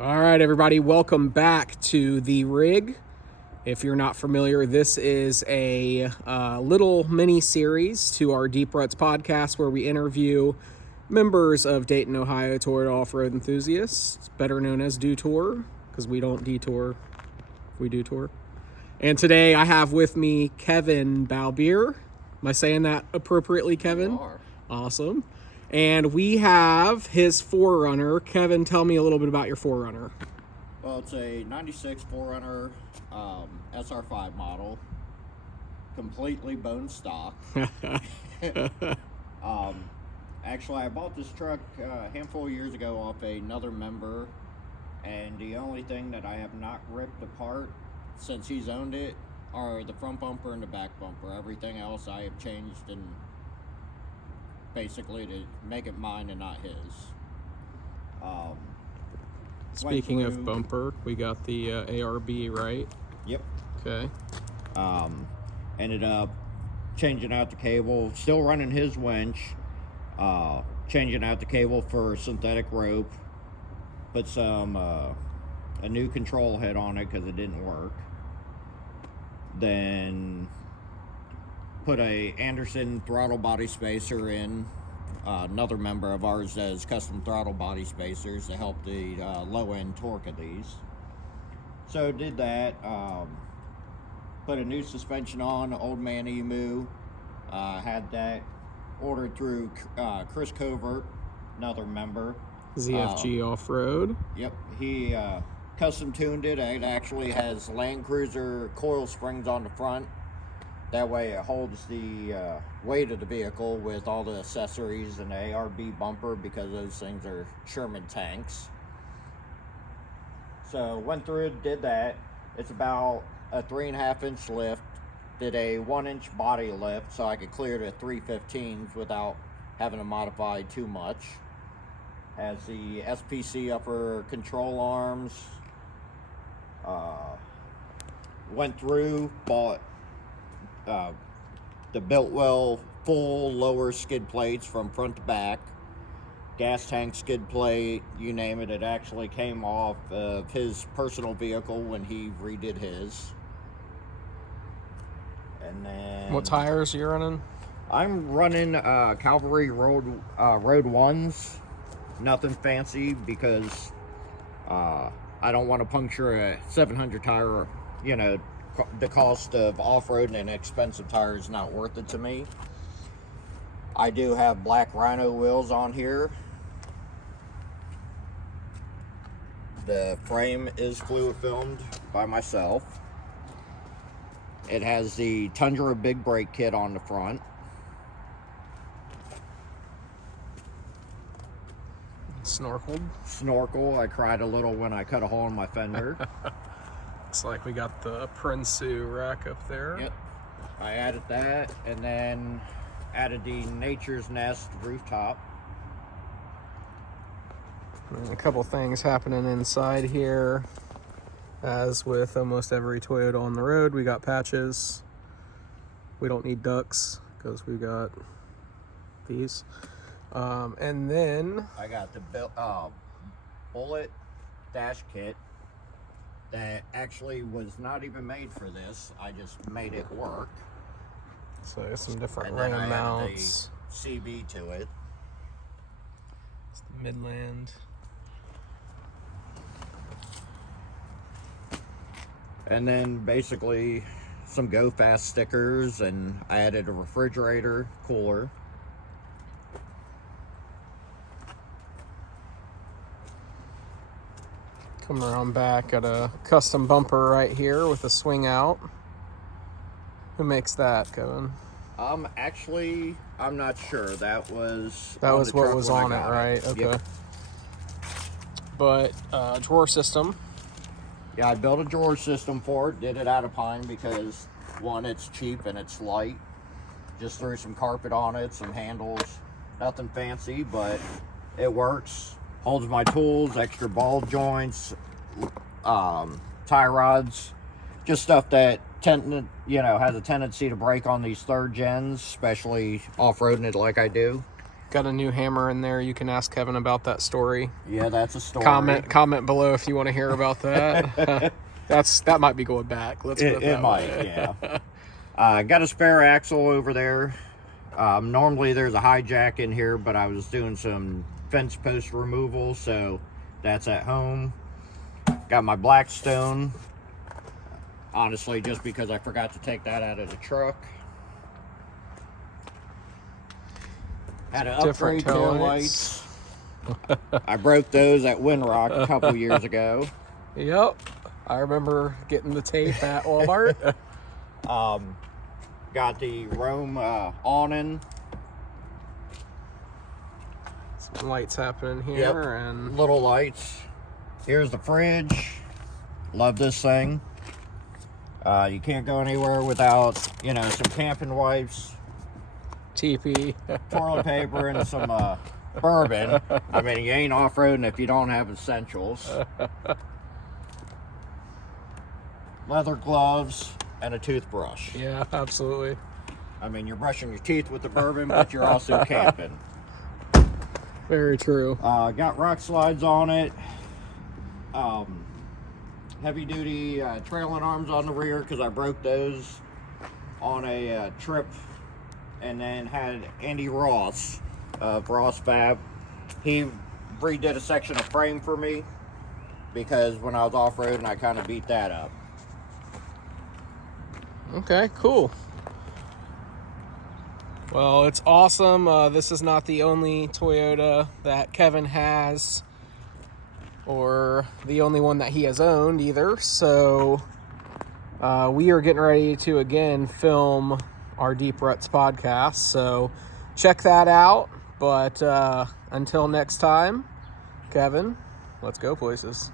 All right, everybody, welcome back to The Rig. If you're not familiar, this is a little mini-series to our Deep Ruts podcast where we interview members of Dayton, Ohio Toyota off-road enthusiasts, better known as Do Tour, because we don't detour, we do tour. And today I have with me Kevin Balbier. Am I saying that appropriately, Kevin? You are. Awesome. And we have his 4Runner. Kevin, tell me a little bit about your 4Runner. Well, it's a 96 4Runner SR5 model, completely bone stock. Actually, I bought this truck a handful of years ago off another member, and the only thing that I have not ripped apart since he's owned it are the front bumper and the back bumper. Everything else I have changed and basically to make it mine and not his. Speaking of bumper, we got the ARB, right? Yep. Okay. Ended up changing out the cable, still running his winch, changing out the cable for synthetic rope, put some a new control head on it because it didn't work, then put a Anderson throttle body spacer in. Another member of ours does custom throttle body spacers to help the low end torque of these. So did that. Put a new suspension on, Old Man Emu. Had that ordered through Chris Covert, another member. ZFG Off-Road. Yep, he custom tuned it. It actually has Land Cruiser coil springs on the front. That way it holds the weight of the vehicle with all the accessories and the ARB bumper, because those things are Sherman tanks. So went through it, did that. It's about a 3.5 inch lift. Did a 1 inch body lift so I could clear the 315s without having to modify too much. Has the SPC upper control arms. Went through, bought the Biltwell full lower skid plates from front to back, gas tank skid plate, you name it. It actually came off of his personal vehicle when he redid his. And then What tires are you running? I'm running Cavalry Road 1s. Nothing fancy because I don't want to puncture a 700 tire. You know, the cost of off-road and an expensive tire is not worth it to me. I do have black Rhino wheels on here. The frame is fluid filmed by myself. It has the Tundra big brake kit on the front. Snorkel. I cried a little when I cut a hole in my fender. Looks like we got the Prinsu rack up there. Yep. I added that, and then added the Nature's Nest rooftop. And a couple things happening inside here. As with almost every Toyota on the road, we got patches. We don't need ducks because we got these. And then I got the Bullet dash kit that actually was not even made for this. I just made it work. So some different And then ram I mounts. added the CB to it. It's the Midland. And then basically some Go Fast stickers, and I added a refrigerator cooler. Come around back at a custom bumper right here with a swing out. Who makes that, Kevin? Actually, I'm not sure. That was what was on it, right? Okay. Yep. But drawer system. Yeah, I built a drawer system for it. Did it out of pine because, one, it's cheap and it's light. Just threw some carpet on it, some handles. Nothing fancy, but it works. Holds my tools, extra ball joints, tie rods, just stuff that has a tendency to break on these third gens, especially off-roading it like I do. got a new hammer in there. You can ask Kevin about that story. Yeah, that's a story. Comment below if you want to hear about that. That might be going back. Let's put it that might, way. Yeah. Got a spare axle over there. Normally there's a hijack in here, but I was doing some fence post removal, so that's at home. Got my Blackstone. Honestly, just because I forgot to take that out of the truck. Had to upgrade tail lights. I broke those at Windrock a couple years ago. Yep. I remember getting the tape at Walmart. Got the Rome awning. Some lights happening here. And little lights. Here's the fridge. Love this thing. You can't go anywhere without, some camping wipes, TP, toilet paper, and some bourbon. I mean, you ain't off-roading if you don't have essentials. Leather gloves and a toothbrush. Yeah, absolutely. I mean, you're brushing your teeth with the bourbon, but you're also camping. Very true. Got rock slides on it. Heavy duty trailing arms on the rear because I broke those on a trip, and then had Andy Ross of Ross Fab. He redid a section of frame for me because when I was off-roading I kind of beat that up. Okay, cool. Well, it's awesome. This is not the only Toyota that Kevin has, or the only one that he has owned either. So we are getting ready to again film our Deep Ruts podcast. So check that out. But until next time, Kevin, let's go places.